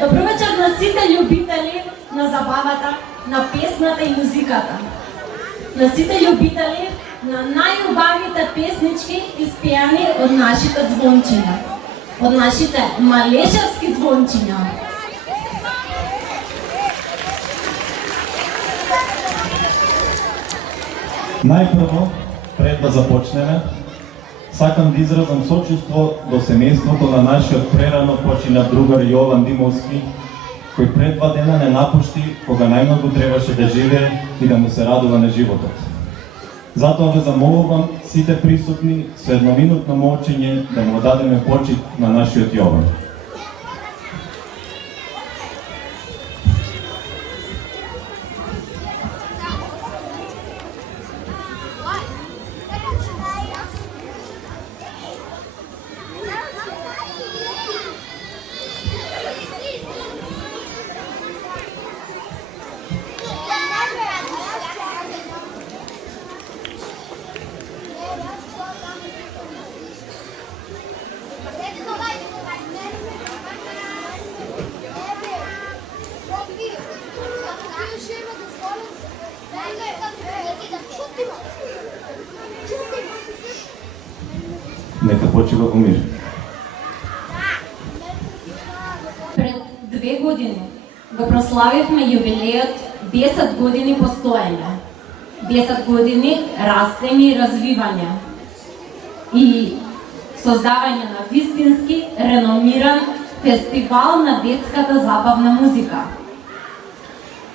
Добро вечер на сите љубители на забавата, на песната и музиката. На сите љубители на најубавите песнички испеани од нашите звончиња. Од нашите малешевски звончиња. Најпрво, пред да започнеме, сакам да изразам сочувство до семејството на нашиот прерано починат другар Јован Димовски, кој пред 2 дена не напушти кога најмногу требаше да живее и да му се радува на животот. Затоа ве замолувам сите присутни со едноминутно молчење да му дадеме почит на нашиот Јован. Нека почива во мир. Пред 2 години го прославивме јубилејот 10 години постоење. 10 години растење и развивање. И создавање на вистински реномиран фестивал на детската забавна музика.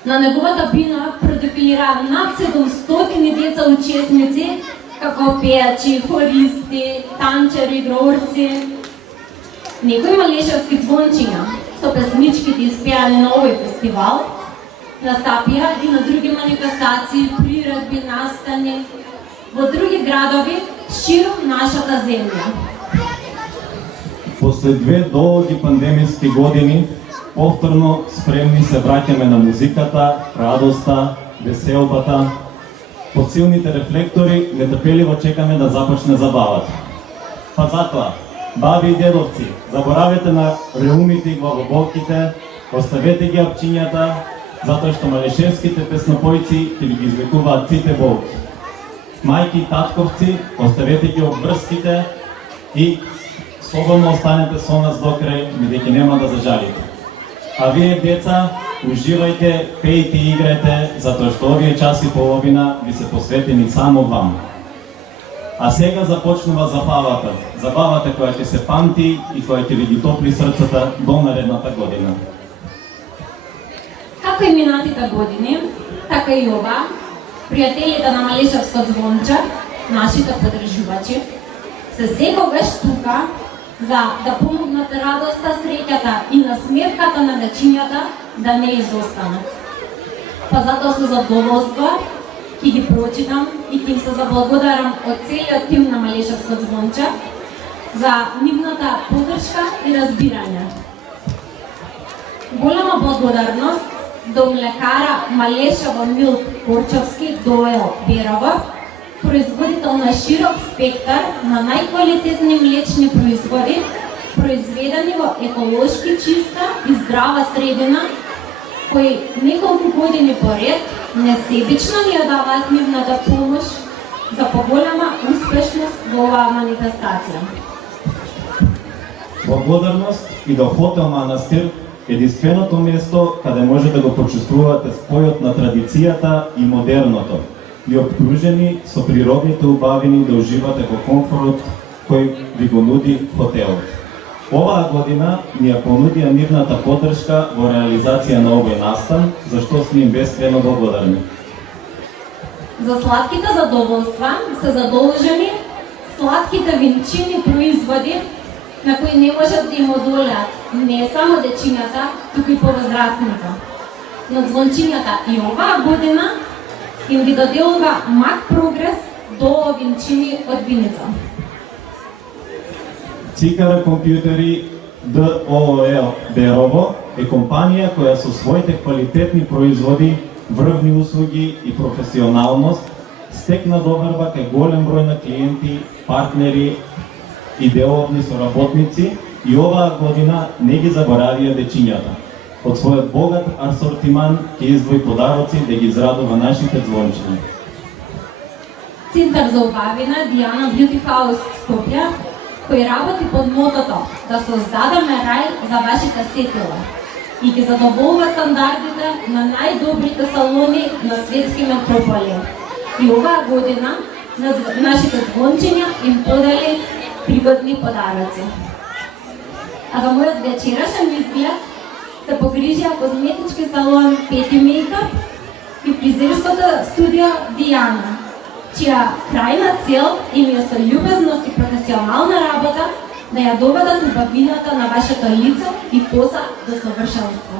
На неговата бина продефилираа над 700 деца учесници, како пејачи, хористи, танчери, грорци. Некои малешевски звончиња со песничките испеани на овој фестивал настапија и на други манифестации, приредби, настани во други градови широм нашата земја. После 2 долги пандемиски години, повторно спремни се враќаме на музиката, радоста, веселбата. Под силните рефлектори нетрпеливо чекаме да започне забавата. Па затоа, баби и дедовци, заборавете на реумите и главоболките, оставете ги апчињата, затоа што малешевските песнопојци ќе ви ги излекуваат сите болки. Мајки и татковци, оставете ги обврските и слободно останете со нас до крај, бидејќи нема да зажалите. А вие, деца, уживајте, пејте и играјте, затоа што овие час и половина ви се посветени само вам. А сега започнува забавата. Забавата која ќе се памти и која ќе ви ги топли срцата до наредната година. Како и минатите години, така и ова, пријателите на Малешевското звонче, нашите подржувачи, се секогаш тука за да помогнат радоста, среќата и насмевката на дечињата да не изостанат. Па затоа со задоволство ќе ги прочитам и ќе им се заблагодарам од целиот тим на Малешевското звонче за нивната поддршка и разбирање. Голема благодарност до млекара Малешево Милк Корчовски Доел Берова, производител на широк спектар на најквалитетни млечни производи, произведени во еколошки чиста и здрава средина, кои неколку години поред несебично ни ја даваат нивната помош за поголема успешност во оваа манифестација. Благодарност и до хотел Манастир, единственото место каде може да го почувствувате спојот на традицијата и модерното, и обкружени со природните убавини да уживате во комфорт кој ви го нуди хотелот. Оваа година ни ја понудија нивната поддршка во реализација на овој настан, за што сме им бескрајно благодарни. За сладките задоволства се задолжени сладките винчини производи на кои не можат да им одолеат не само дечињата, туку и повозрастните. Но звончињата и оваа година им ги доделува мак прогрес до винчини од виница. Цикара компјутери ДООЛ Берово е компанија која со своите квалитетни производи, врвни услуги и професионалност стекна доверба кај голем број на клиенти, партнери и деловни соработници и оваа година не ги заборавија дечињата. Од својот богат асортиман ќе издвои подароци да ги израдува нашите звончиња. Центар за убавина Диана Beauty House Скопје, кој работи под мотото да создадеме рај за вашите сетила и ги задоволува стандардите на најдобрите салони на светски метрополи. И оваа година на нашите звончиња им подели пригодни подароци. А за мојот вечерашен изглед се погрижија козметички салон Пети Мейкап и фризерското студио Диана, чија крајна цел им е со љубезност и професионална работа да ја доведат убавината на вашето лице и коса до совршенство.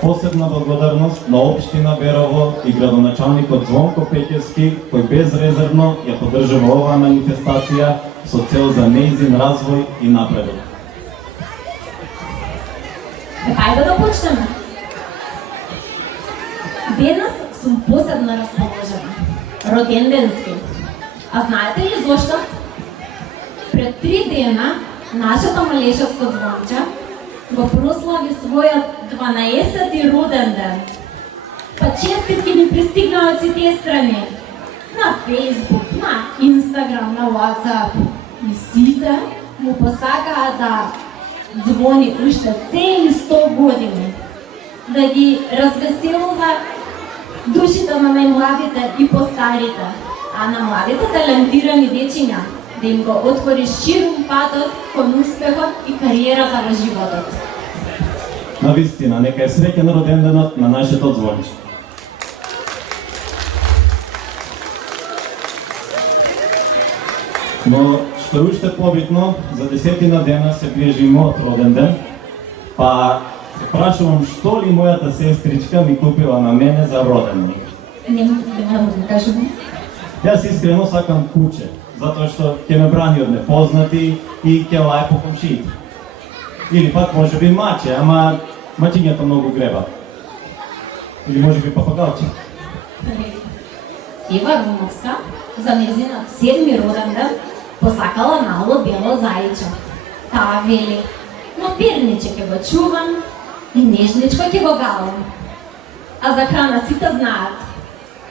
Посебна благодарност на општина Берово и градоначалникот Звонко Пеќевски, кој безрезервно ја поддржува оваа манифестација со цел за нејзин развој и напредок. Хајде да почнеме. Денес сум посебно расположена. Роденденски. А знаете ли зошто? Пред 3 дена нашата Малешевско звонче го прослави својот 12-ти роден ден. Па честитки ни пристигнаа од сите страни. На Facebook, на Instagram, на WhatsApp. И сите му посакаа да звони уште цели 100 години. Да ги развеселува душите на најмладите и постарите, а на младите талентирани дечиња да им го отвори ширум патот кон успехот и кариерата во животот. Навистина, нека е среќен роденденот на нашето звонче. Но што е уште побитно, за 10 дена се ближи мојот роден ден, па се прашувам што ли мојата сестричка ми купила на мене за роден ден. Нема да кажам. Јас искрено сакам куче, затоа што ќе ме брани од непознати и ќе лае по комшиите. Или пак може би маче, ама мачињето многу греба. Или може би папагалче. Ева Румовска за нејзинот 7-ми роден ден посакала мало бело зајче. Таа вели: "Но пирниче ќе го чувам и нежничко ќе го галам." А за храна сите знаат.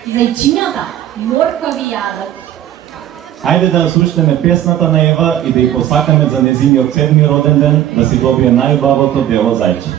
Зајчињата моркови јадат. Ајде да слушнеме песната на Ева и да ја посакаме за нејзиниот 7-ми роден ден да си добие најубавото бело зајче.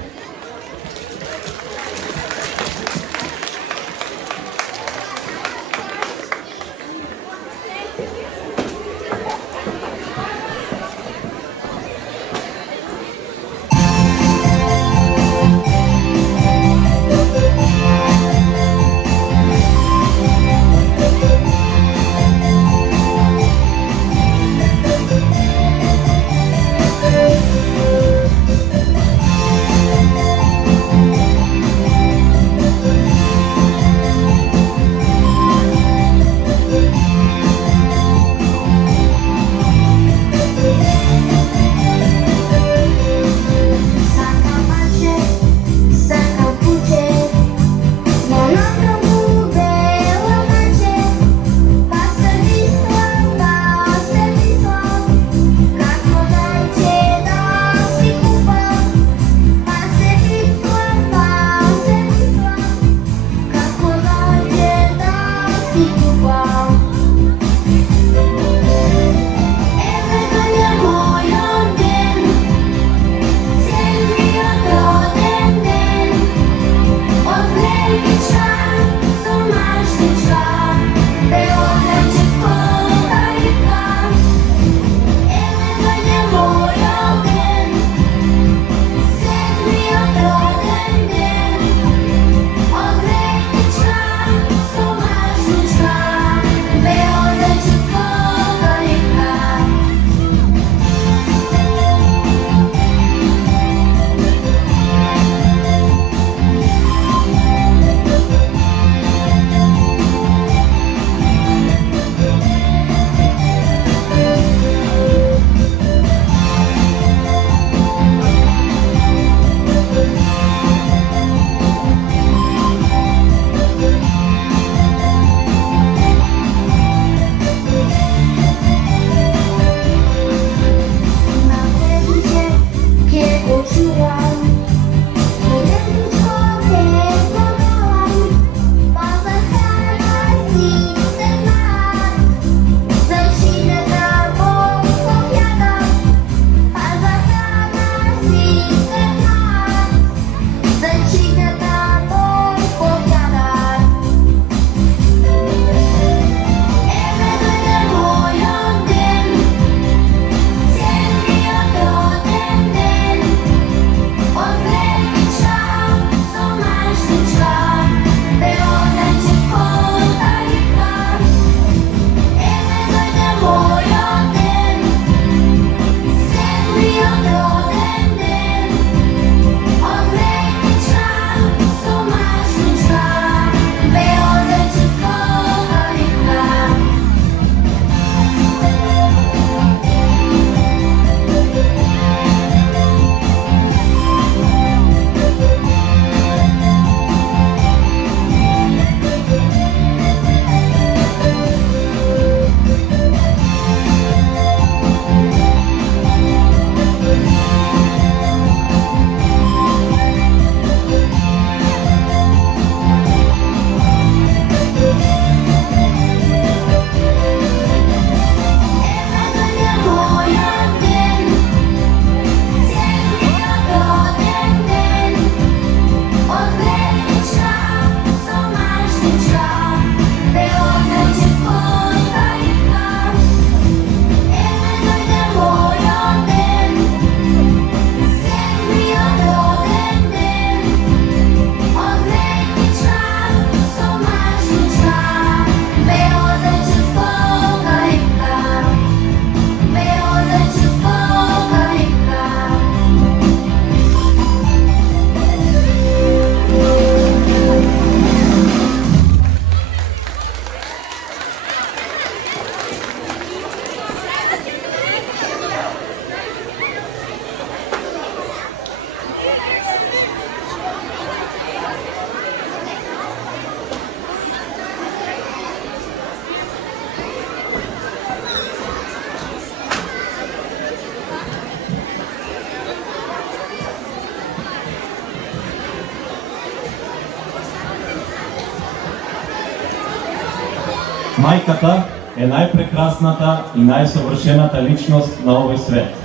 Мајката е најпрекрасната и најсовршената личност на овој свет.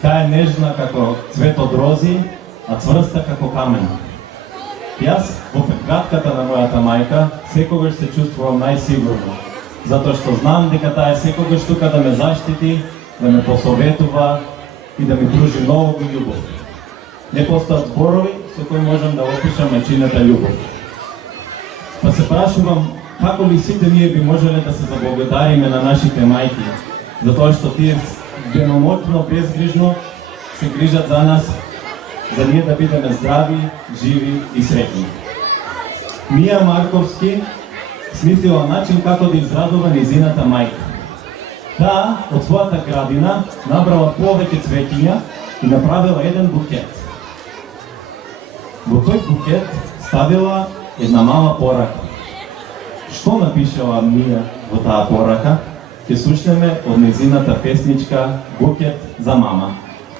Таа е нежна како цвет од рози, а цврста како камен. Јас во прегратката на мојата мајка секогаш се чувствувам најсигурно, затоа што знам дека таа е секогаш тука да ме заштити, да ме посоветува и да ми пружи многу љубов. Не постојат зборови со кои можам да опишам мајчината љубов. Па се прашувам како ли сите ние би можеле да се заблагодариме на нашите мајки, затоа што тие деноночно, безгрижно се грижат за нас, за ние да бидеме здрави, живи и среќни. Мија Марковски смислила начин како да израдува низината мајка. Таа од својата градина набрала повеќе цвеќиња и направила еден букет. Во тој букет ставила една мала порака. Што напишала Мија во таа порака? Ќе слушнеме од незината песничка Букет за мама.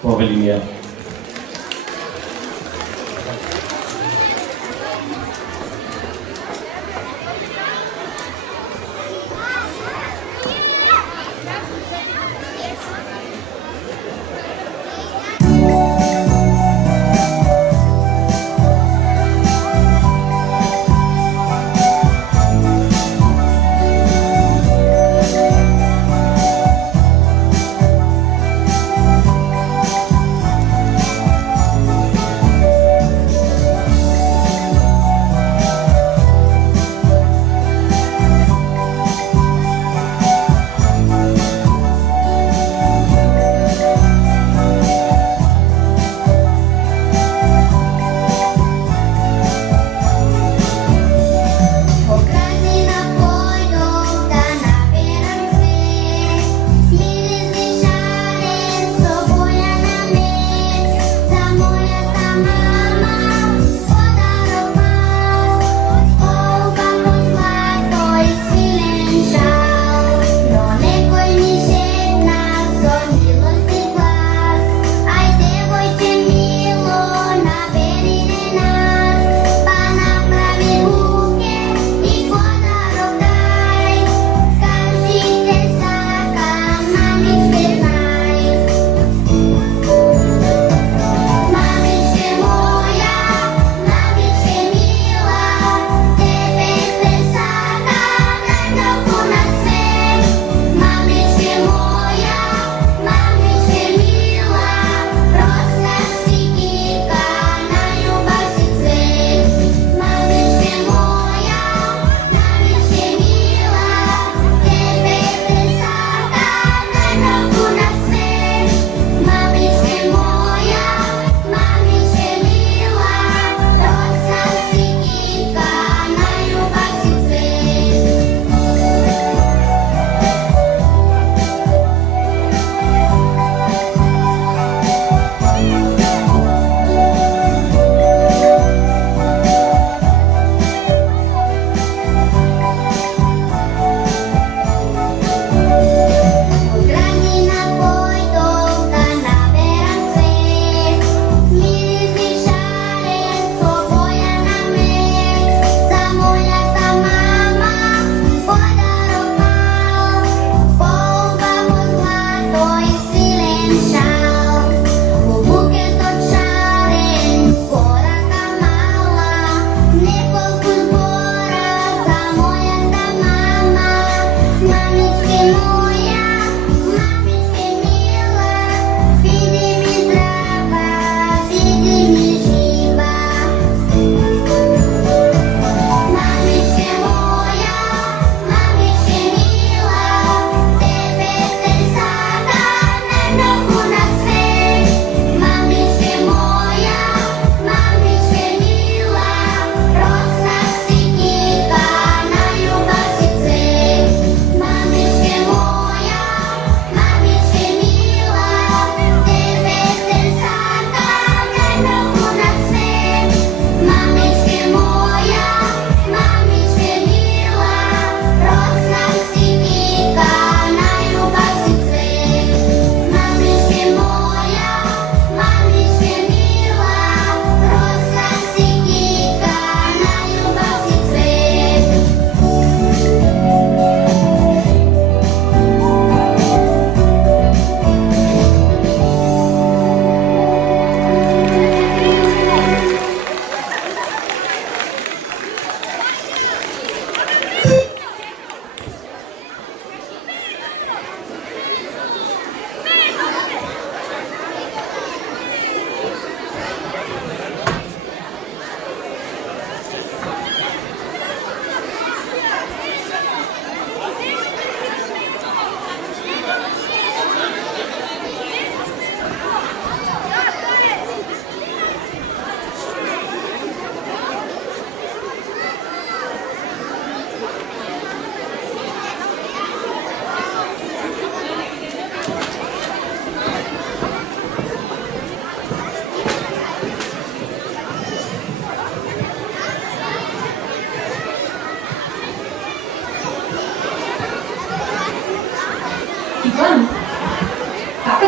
Повели Мија.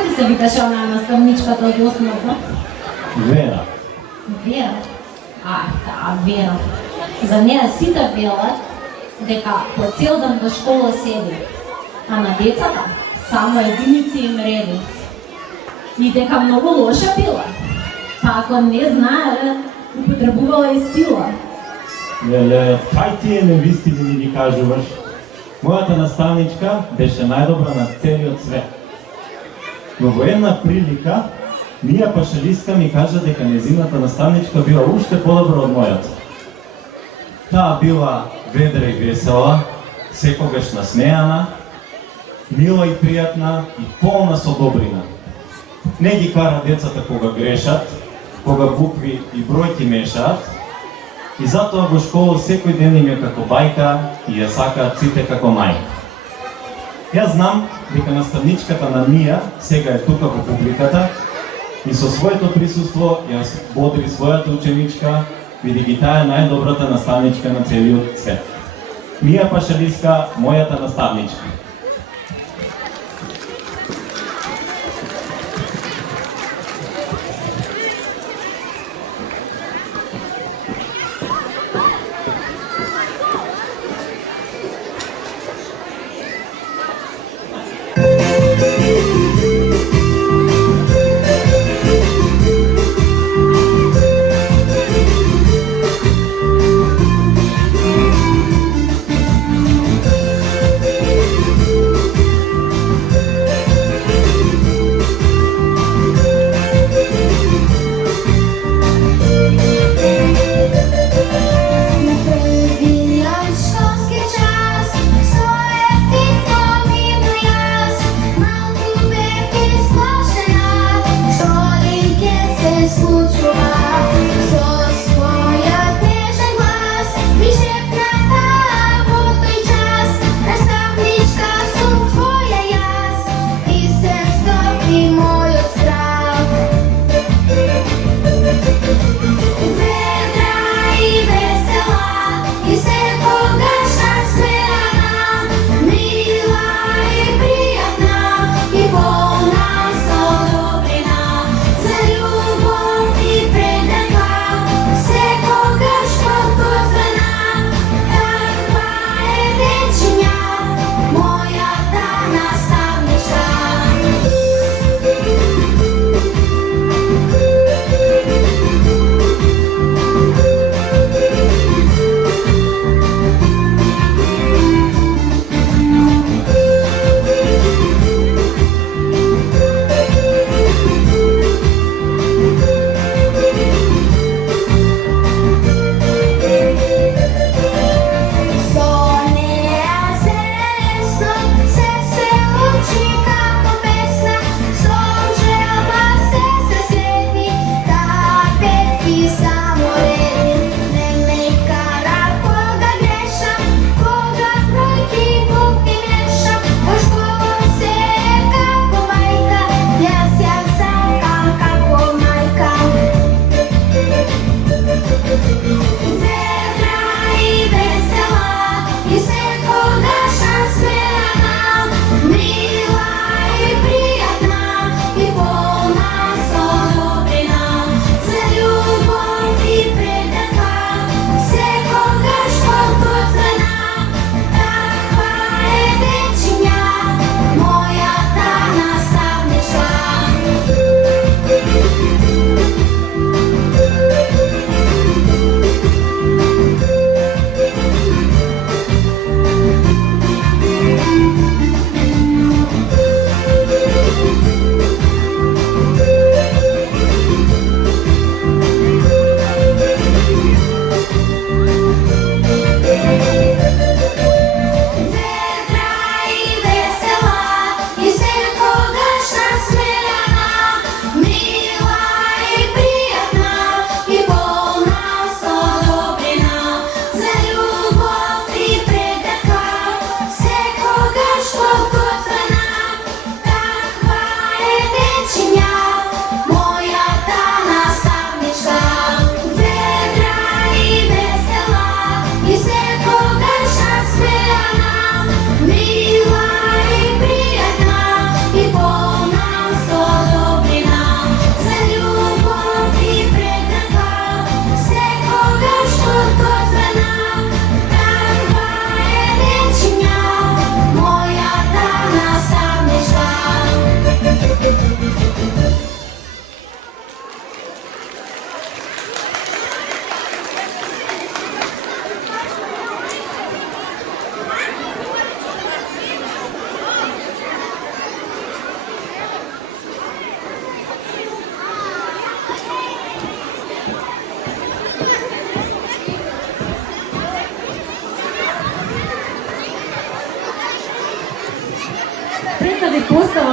ти се викаше она наставничката од основно? Вера. Вера. Таа Вера. За неа сите велат дека по цел ден до школа седи, а на децата само единици им реди. И дека многу лоша била. Па ако не знаеле, употребувала и сила. Леле, кај тие невистини ми ги кажуваш? Мојата наставничка беше најдобра на целиот свет. Но во една прилика, Мија Пашалиска ми кажа дека незината наставничка била уште подобра од мојата. Таа била ведра и весела, секогаш насмеана, мила и пријатна и полна со добрина. Не ги кара децата кога грешат, кога букви и бројки мешаат, и затоа во школа секој ден им е како бајка и ја сакаат сите како мајка. Јас знам дека наставничката на Мија сега е тука во публиката и со своето присуство јас бодри својата ученичка, бидејќи таа е најдобрата наставничка на целиот свет. Мија Пашалиска, мојата наставничка.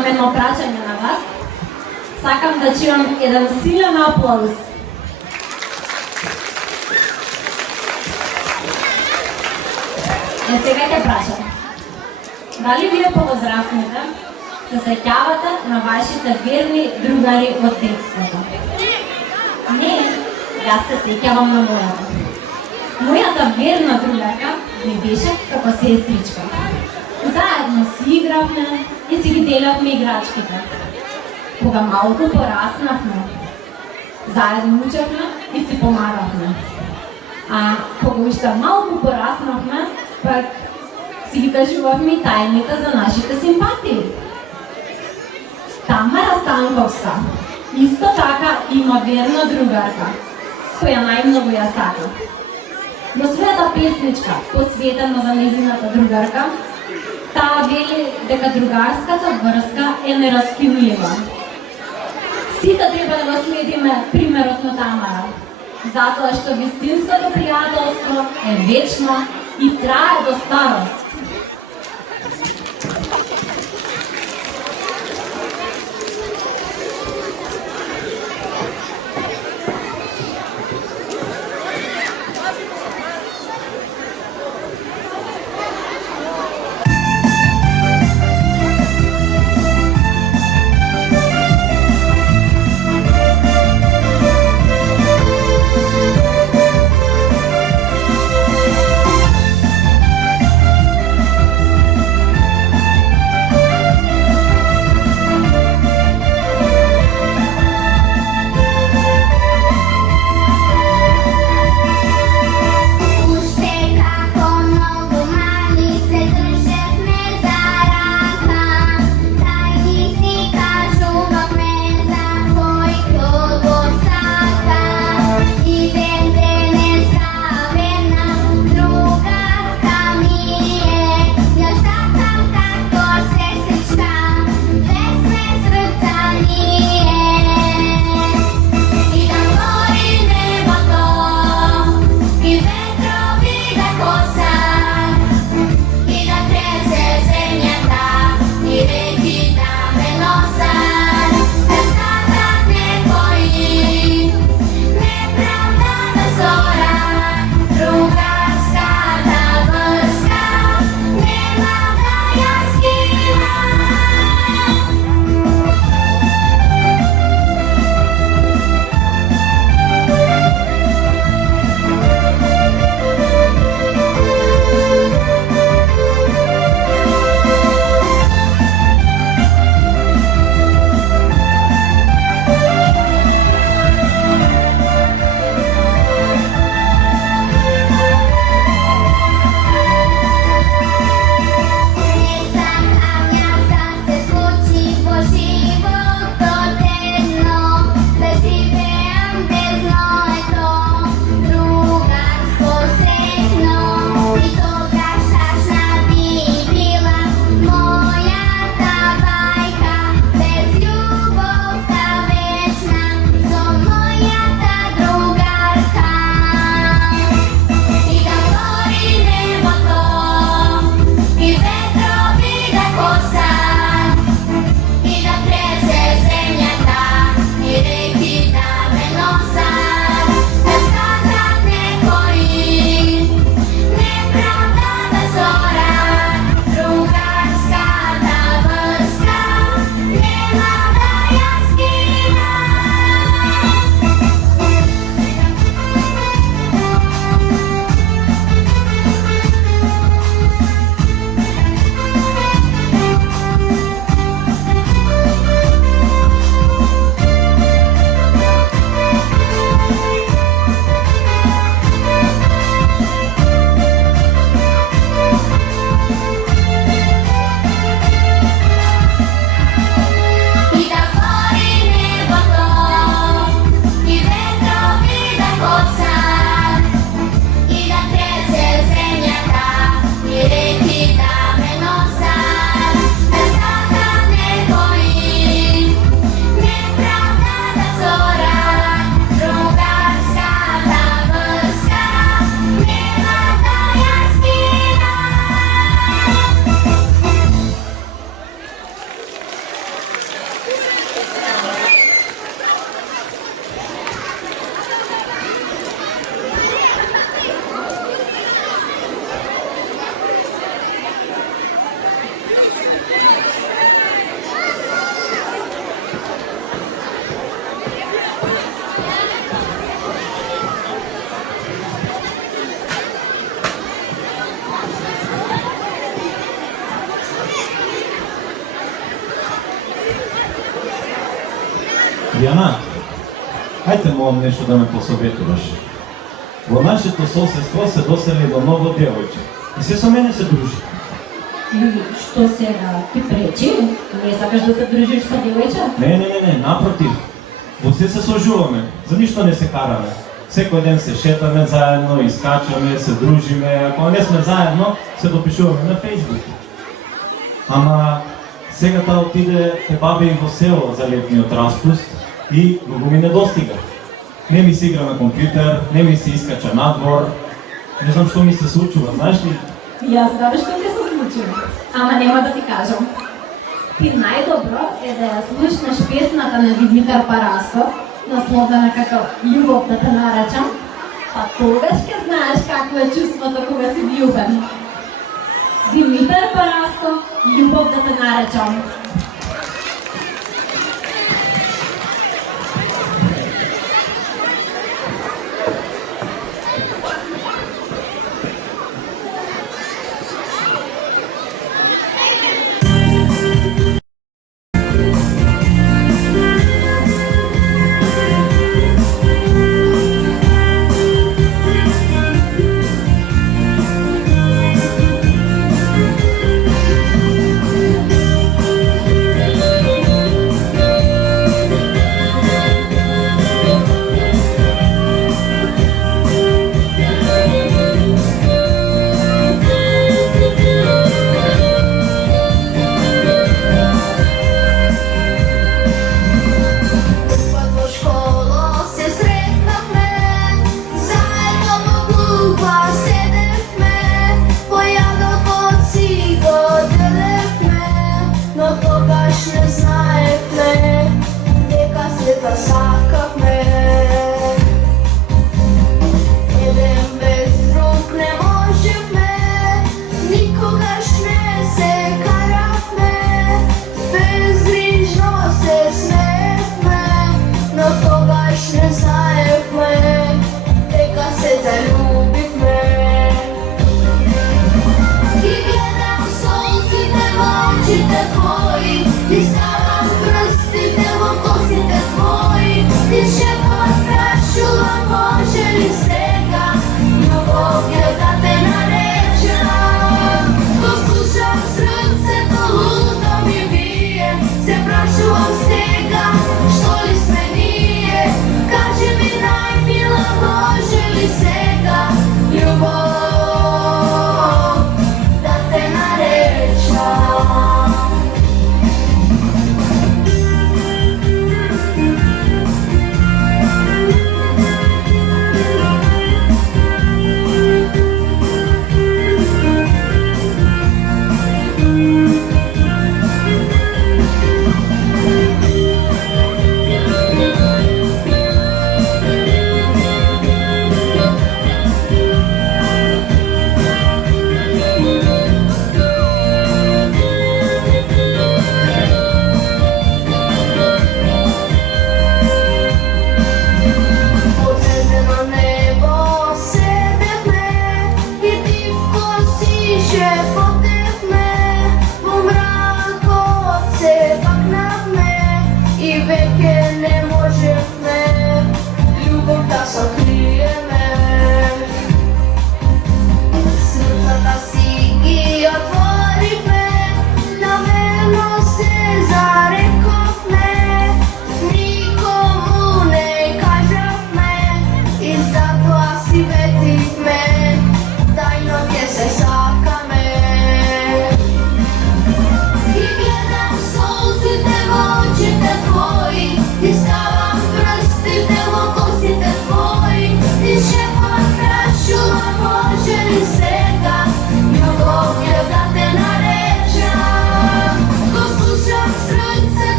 имам едно прашање на вас. Сакам да чуам еден силен аплауз. Сега ќе прашам. Дали вие повозрастните се сеќавате на вашите верни другари од детството? Не, јас се сеќавам на мојата. Мојата верна другарка ми беше како сестричка. Заедно си игравме и си ги делавме играчките. Кога малку пораснавме, заедно учевме и си помагавме. А кога уште малку пораснавме, пак си ги кажувавме и тајните за нашите симпатии. Тамара Станковска исто така има верна другарка, која најмногу ја сака. Во својата песничка, посветена за незината другарка, таа вели дека другарската врска е нераскинулива. Сите треба да го следиме примерот на Тамара, затоа што вистинското пријателство е вечно и трае до старост. Диана, ajte mom nešto da me posovjetuješ. Во нашето соседство се досели до ново девојче. И се со мене се дружи. И што сега ти пречи? Не сакаш да се дружиш со девојче? Не, напротив. Во се сожуваме, за ништо не се караме. Секој ден се шетаме заедно, искачаме, се дружиме, ако не сме заедно, се допишуваме на Facebook. Ама сега таа отиде те баби во село за летниот распуст и многу ми недостига. Не ми се игра на компјутер, не ми се искача надвор. Не знам што ми се случува, знаеш ли? Јас знам што ти се случи, ама нема да ти кажам. Ти најдобро е да ја слушнеш песната на Димитар Параско, насловена како "Љубов да те наречам", па тогаш ќе знаеш какво е чувството кога си влюбен. Димитар Параско, "Љубов да те наречам".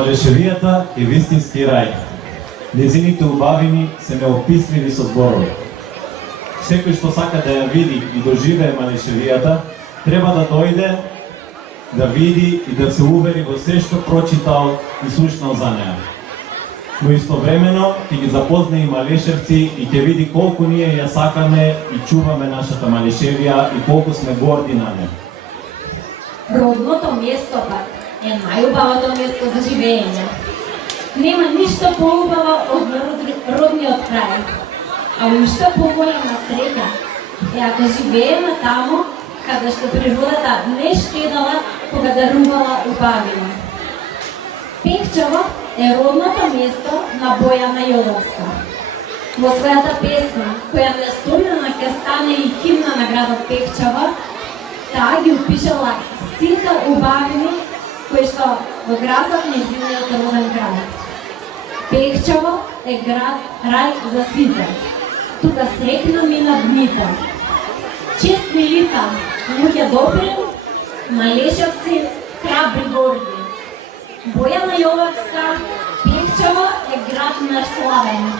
Малешевијата е вистински рај. Незините убавини се неописливи со зборови. Секој што сака да ја види и доживее Малешевијата, треба да дојде, да види и да се увери во се што прочитал и слушнал за неа. Но истовремено ќе ги запозна и малешевци и ќе види колку ние ја сакаме и чуваме нашата Малешевија и колку сме горди на неа. Родното место пак е најубавото место за живење. Нема ништо поубаво од родниот крај, а уште поголема среќа е ако живееме таму каде што природата не штедала кога дарувала убавина. Пехчево е родното место на Бојана Јововска. Во својата песна, која несомнено ќе стане и химна на градот Пехчево, таа ги опишала сите убавини кои што во градот нејзиниот роден край. Пехчево е град рај за сите. Тука среќно мина дните. Честни лица, луѓе добри, малешевци, храбри горди. Бојана Јововска, Пехчево е град наш славен.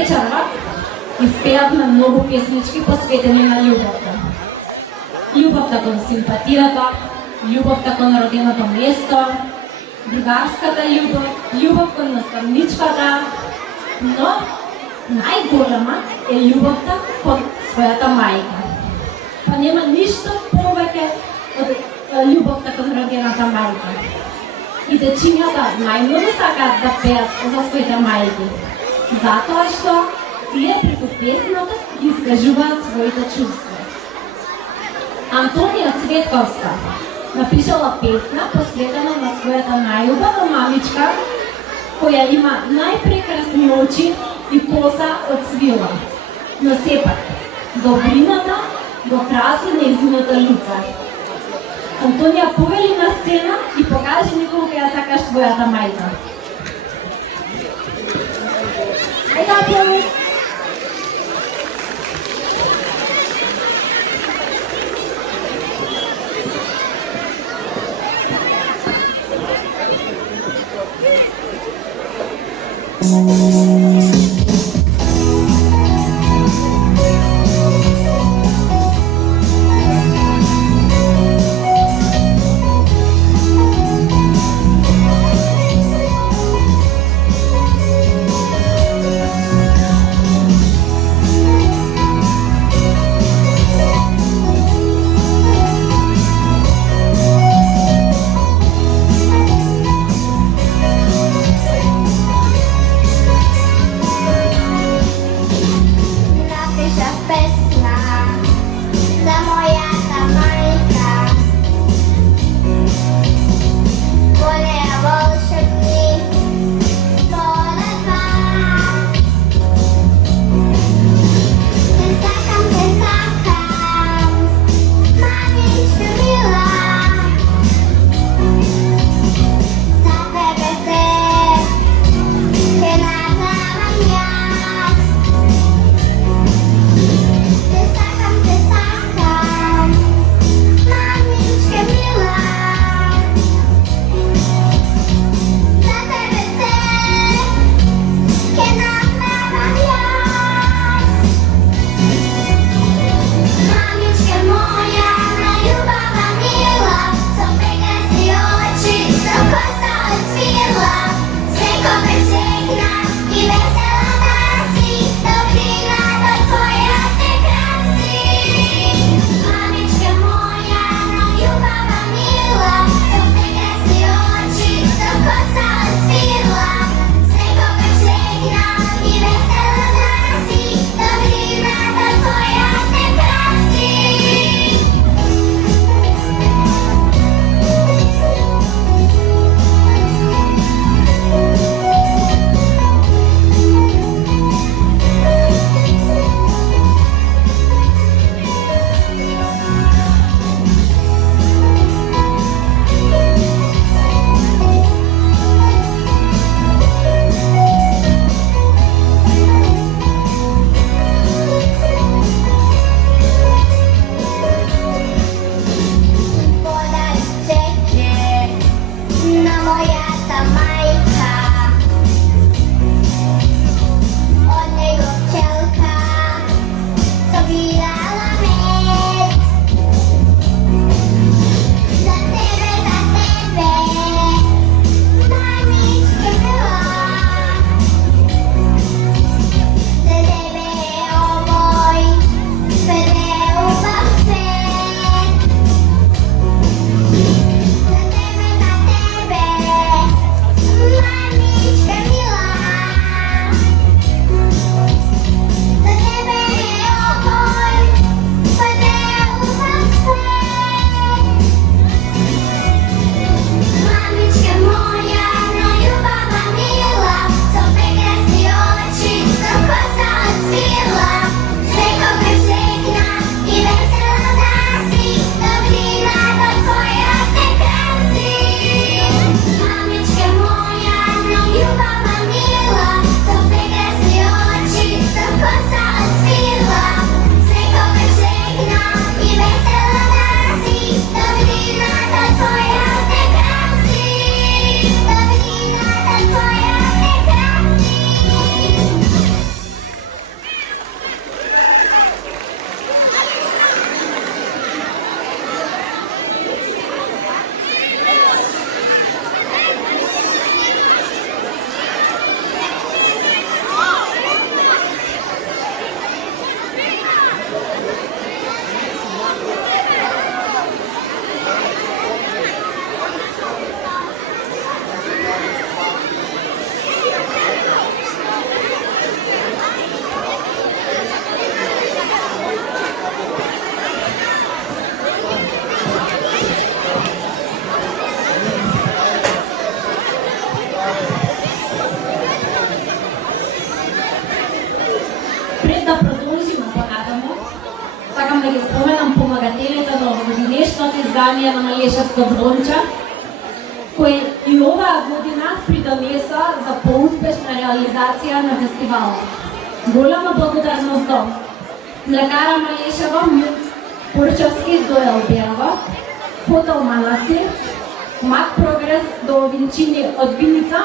вечерва и спеавме многу песнички посветени на љубовта. Љубовта кон симпатијата, љубовта кон роденото место, другарската љубов, љубов кон наставничката, но најголема е љубовта кон својата мајка. Па нема ништо повеќе од љубовта кон родената мајка. И дечињата најмногу сакаат да пеат за своите мајки, затоа што тие преку песната ги искажуваат своите чувства. Антонија Цветковска напишала песна посветена на својата најубава мамичка, која има најпрекрасни очи и коса од свила. Но сепак, добрината го краси нејзиното лице. Антонија, повели на сцена и покажи ни колку ја сакаш твојата мајка. Ајде, аплауз! да ги споменам помагателите на годинешното издание на Малешевско звонче, кои и оваа година придонеса за поуспешна реализација на фестивалот. Голема благодарност до млекара Малешева, Порчевски до Елберова, Хотел Манастир, Мак Прогрес до Винчини од Виница,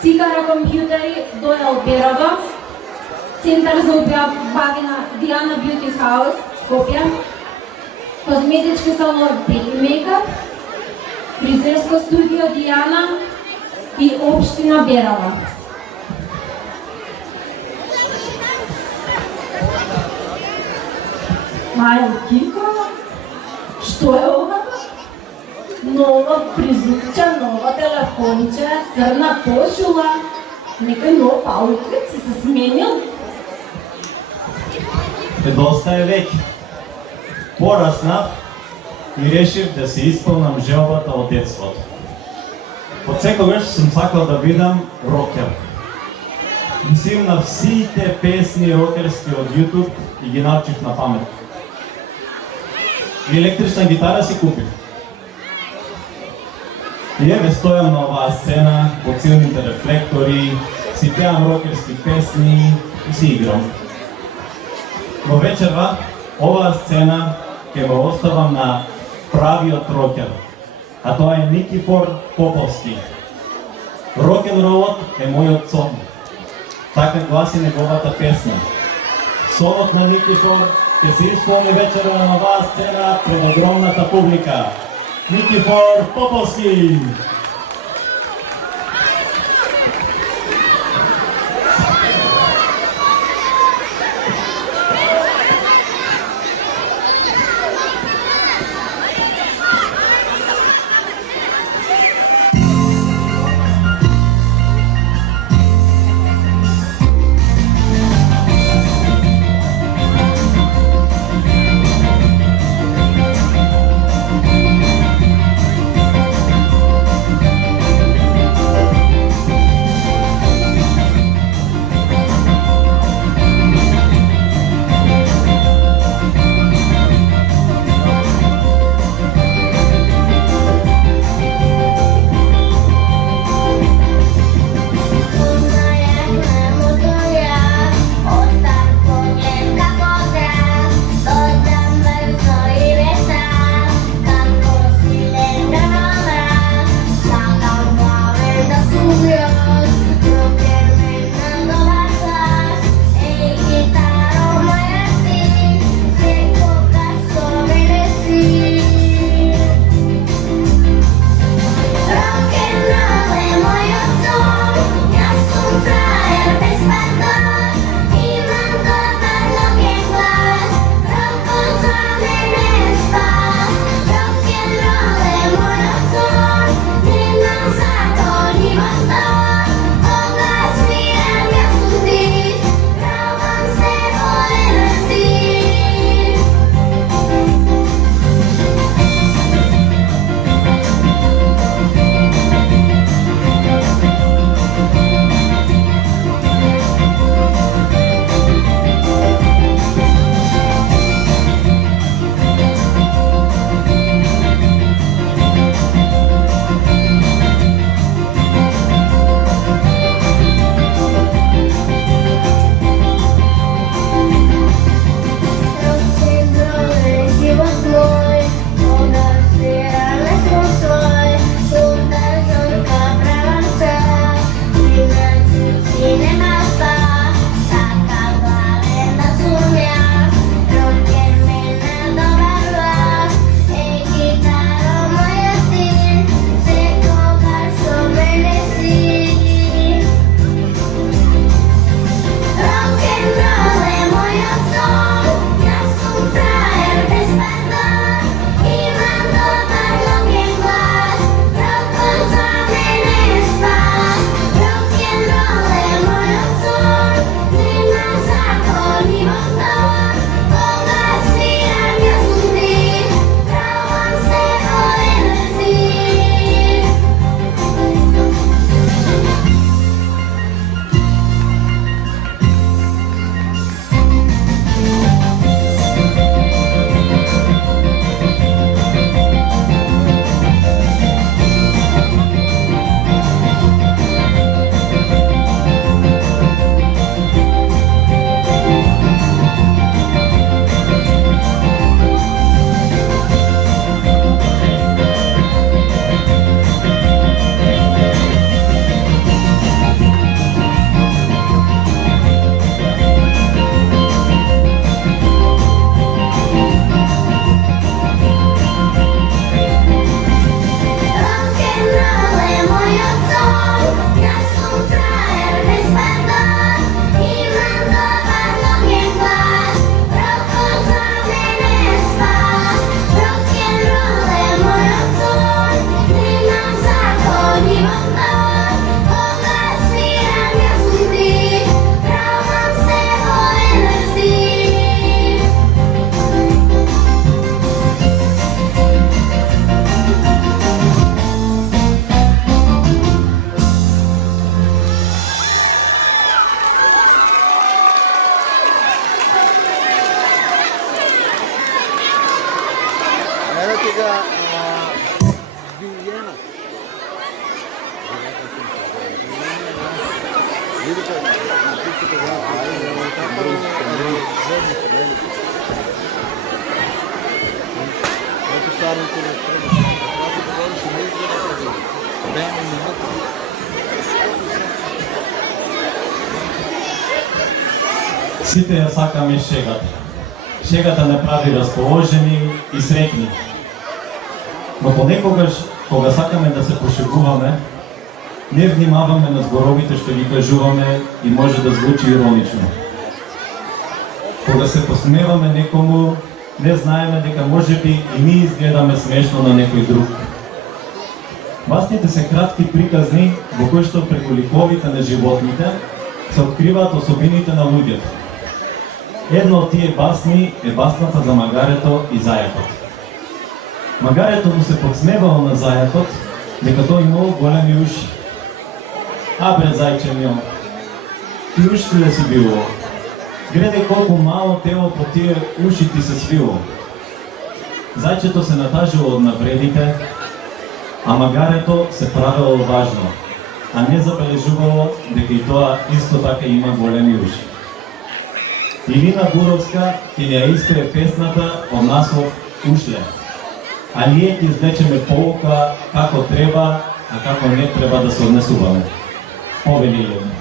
Цикара компјутери до Елберова, Центар за објавбавина Диана Бјути Хаус, Скопје, Козметички салон Бели Мейкап, Фризерско студио Диана и Општина Берава. Мајо Кико, што е ова? Нова фризурче, нова телефонче, црна кошула, некој нов аутлет си се сменил. Доста е веќе. Пораснав и решив да се исполнам желбата од детството. Од секогаш сум сакал да бидам рокер. И си имам сите песни рокерски од YouTube и ги научив на памет. И електрична гитара си купив. И еве стојам на оваа сцена, под силните рефлектори, си пеам рокерски песни и си играм. Во вечерва, оваа сцена ќе го оставам на правиот рокер, а тоа е Никифор Поповски. Рок-н-ролот е мојот сон. Така гласи неговата песна. Сонот на Никифор ќе се исполни вечера на оваа сцена пред огромната публика. Никифор Поповски! Сите ја сакаме шегата. Шегата не прави расположени и среќни. Но понекогаш, кога сакаме да се пошегуваме, не внимаваме на зборовите што ги кажуваме и може да звучи иронично. Кога се посмеваме некому, не знаеме дека можеби и ние изгледаме смешно на некој друг. Басните се кратки приказни во кои што преку ликовите на животните се откриваат особините на луѓето. Едно од тие басни е басната за магарето и зајакот. Магарето му се подсмевало на зајакот дека тој имало големи уши. А бре зајче мио, ти уши ли си било? Гледај колку мало тело по тие уши ти се свило. Зајчето се натажило од навредите, а магарето се правило важно, а не забележувало дека и тоа исто така има големи уши. Илина Буровска ќе ја испее песната од наслов Ушле, а ние ќе извлечеме поука како треба, а како не треба да се однесуваме. Повели Илина.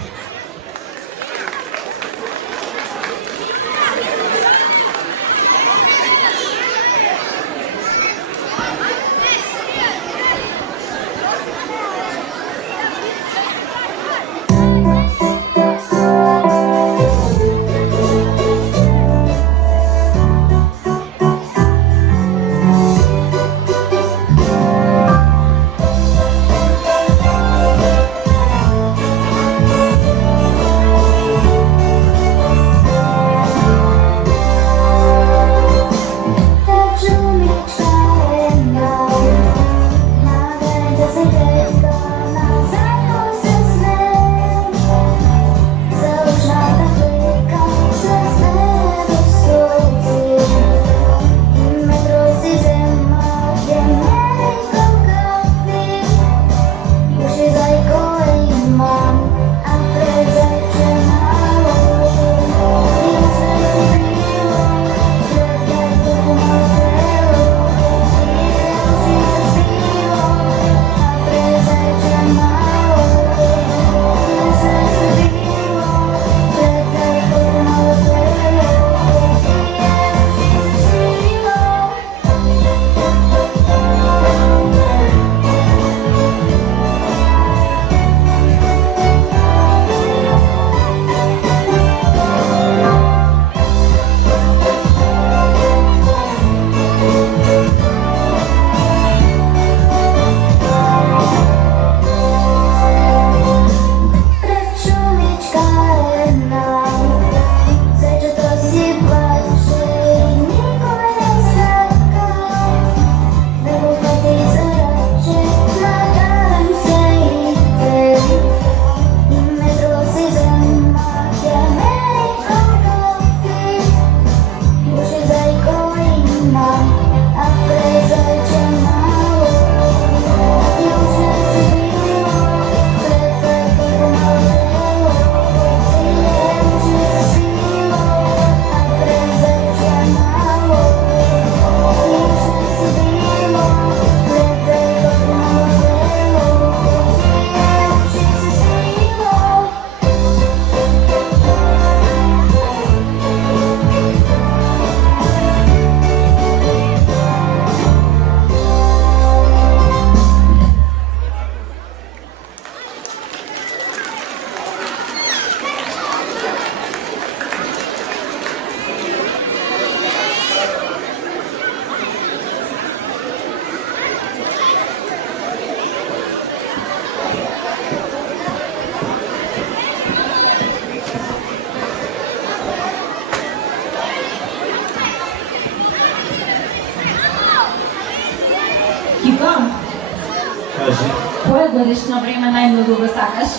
Кажи. Кое годишно време најмногу го сакаш?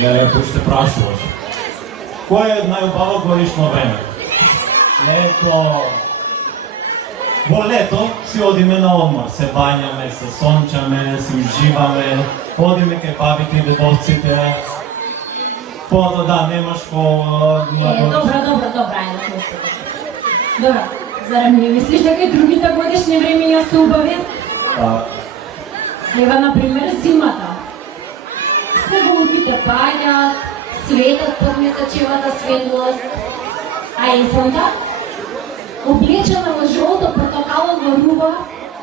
Ја лепо ще прашуваш. Кое е најубаво годишно време? Лето. Во лето си одиме на одмор, се бањаме, се сончаме, се уживаме, одиме кај бабите и дедовците. Да, немаш по... Добра, едно. Добра, зарем не мислиш дека и другите годишни времења се убави? Ева, например, зимата. Снеговите паѓат, светот под месечевата светлост, а есента, облечена во жолто портокалова руба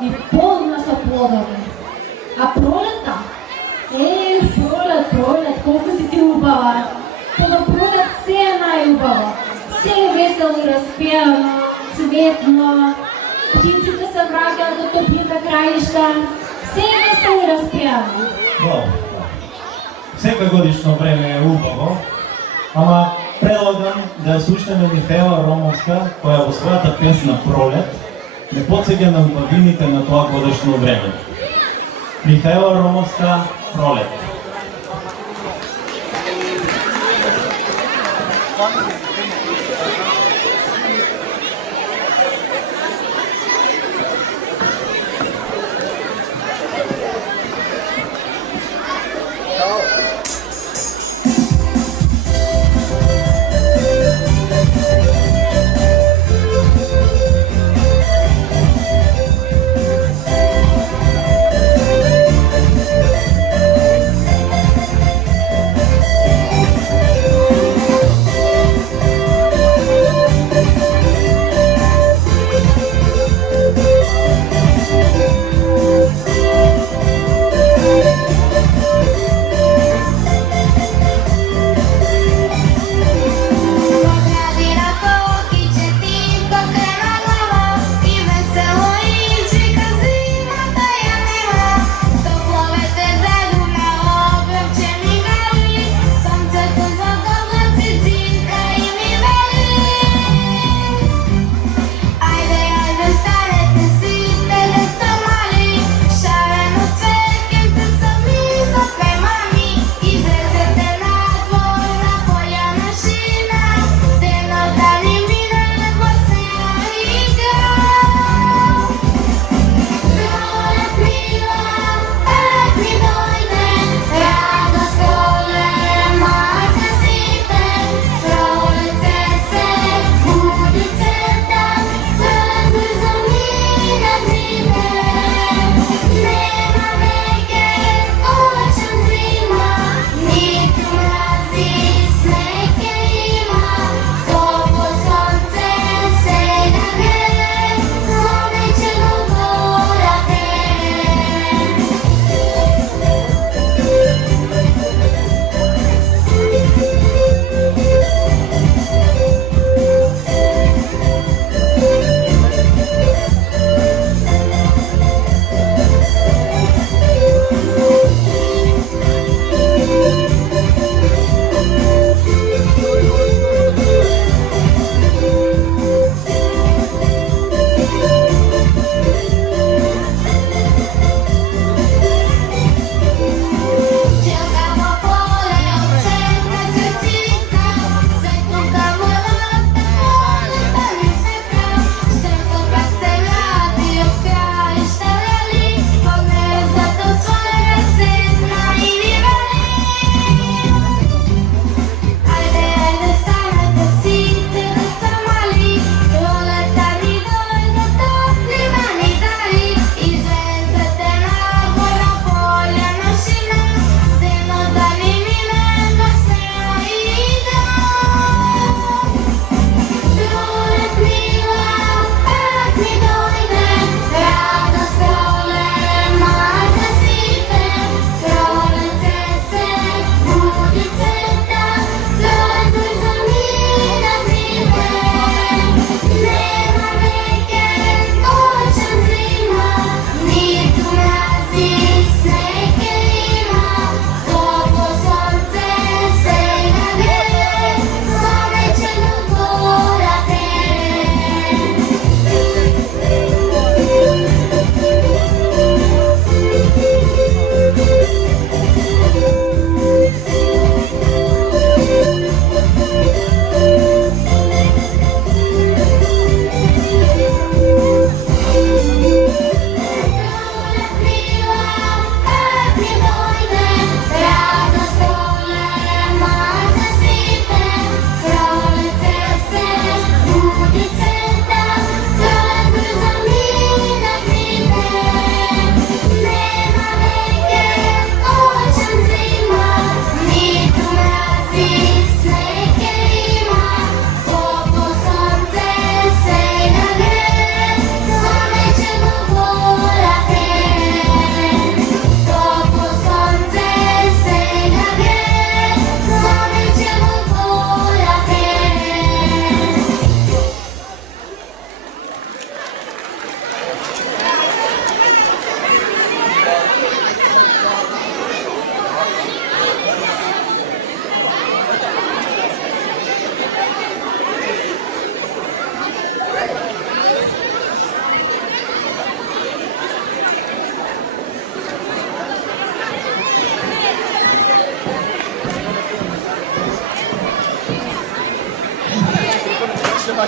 и полна со плодови. А пролетта? Пролет, колку си ти убава. Тоа пролет се е најубава. Се е весело и распеано, цветно, птиците се враќаат до топлите краишта. Се е весело и распеано. Секој годишно време е убаво, ама предлагам да ја слушнеме Михаела Ромовска, која во својата песна Пролет не потсеќа на убавините на тоа годишно време. Михаела Ромовска, Пролет.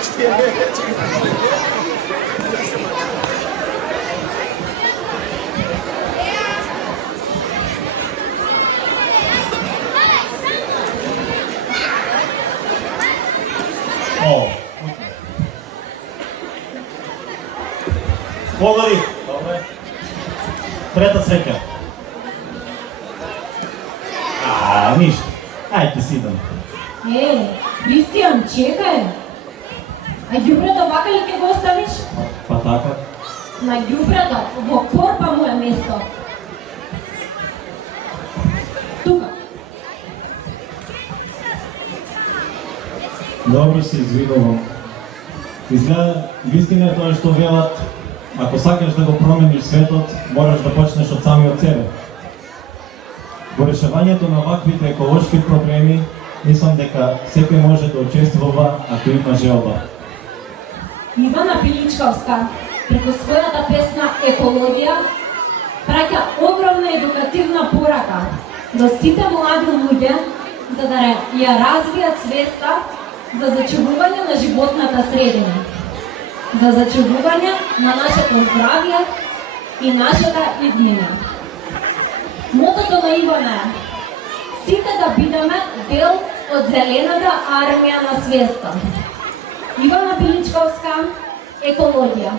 O. Pogodi. Dobre. Трета среќа. Ништо. Ајде си идам. Христијан, чекај. А ѓубрето вака ли ќе го оставиш? Па така. На ѓубрето, во корпа му е место. Тука. Добро се извинувам. Изгледа, вистина е тоа што велат, ако сакаш да го промениш светот, мораш да почнеш од самиот себе. Во решавањето на ваквите еколошки проблеми, мислам дека секој може да учествува ако има желба. Ивана Пиличковска, преку својата песна Екологија, праќа огромна едукативна порака до сите млади луѓе за да ја развијат свеста за зачувување на животната средина, за зачувување на нашето здравје и нашата иднина. Мотото на Ивана е сите да бидеме дел од зелената армија на свеста. Ивана Пиличковска, Екологија.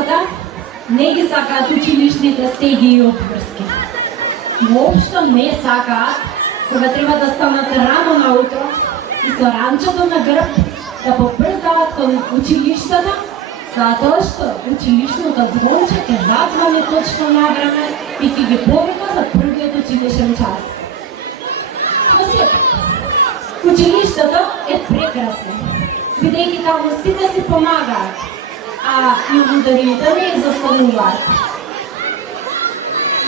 децата не ги сакаат училишните стеги и обврски. Воопшто не сакаат кога треба да станат рано наутро и со ранчето на грб да попрзават кон училиштата, затоа што училишното звонче ќе зазвани точно на време и ќе ги повика за првиот училишен час. Но сепак, училиштето е прекрасно, бидејќи таму сите си помагаат, а и ударите не изостануваат.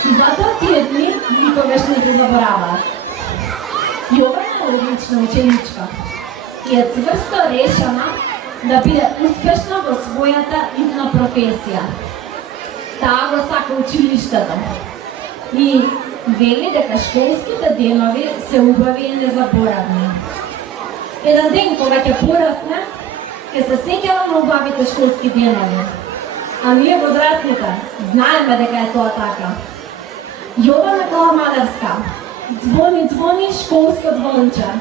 И затоа тие дни никогаш не се забораваат. Јована е одлична ученичка и е цврсто решена да биде успешна во својата идна професија. Таа го сака училиштето и вели дека школските денови се убави и незаборавни. Еден ден кога ќе порасне, ќе се сеќава на убавите школски денови. А ние возрастните знаеме дека е тоа така. Јована Каламадарска, звони, звони школско звонче.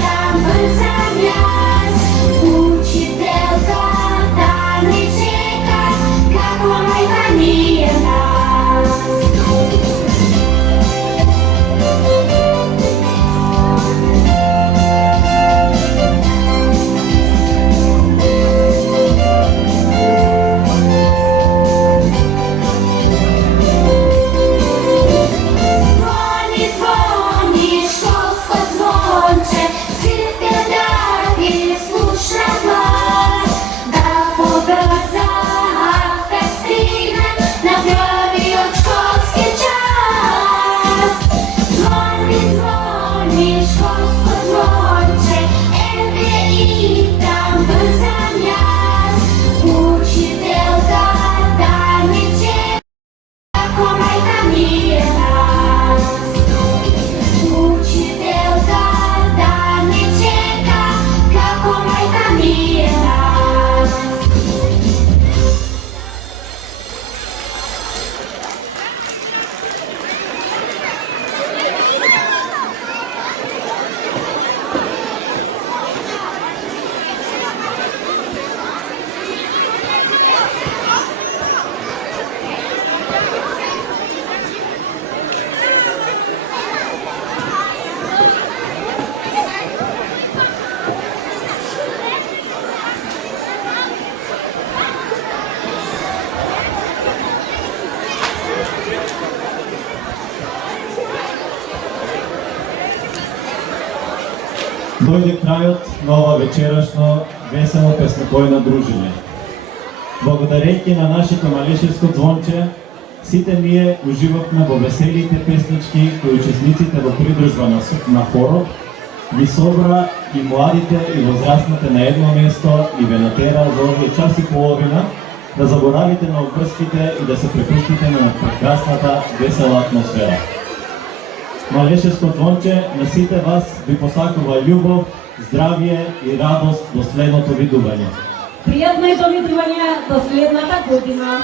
Tam zamiast дојде крајот на ова вечерашно весело песнопојно дружење. Благодарејќи на нашето малешевско звонче, сите ние уживавме во веселите песнички кои учесниците во придружба на хорот ги собра и младите и возрастните на едно место и ве натера за овие час и половина да заборавите на обврските и да се препуштите на прекрасната весела атмосфера. Малешевско звонче на сите вас ви посакува љубов, здравје и радост до следното видување. Пријатно и довидување до следната година.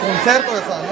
Concerto de San,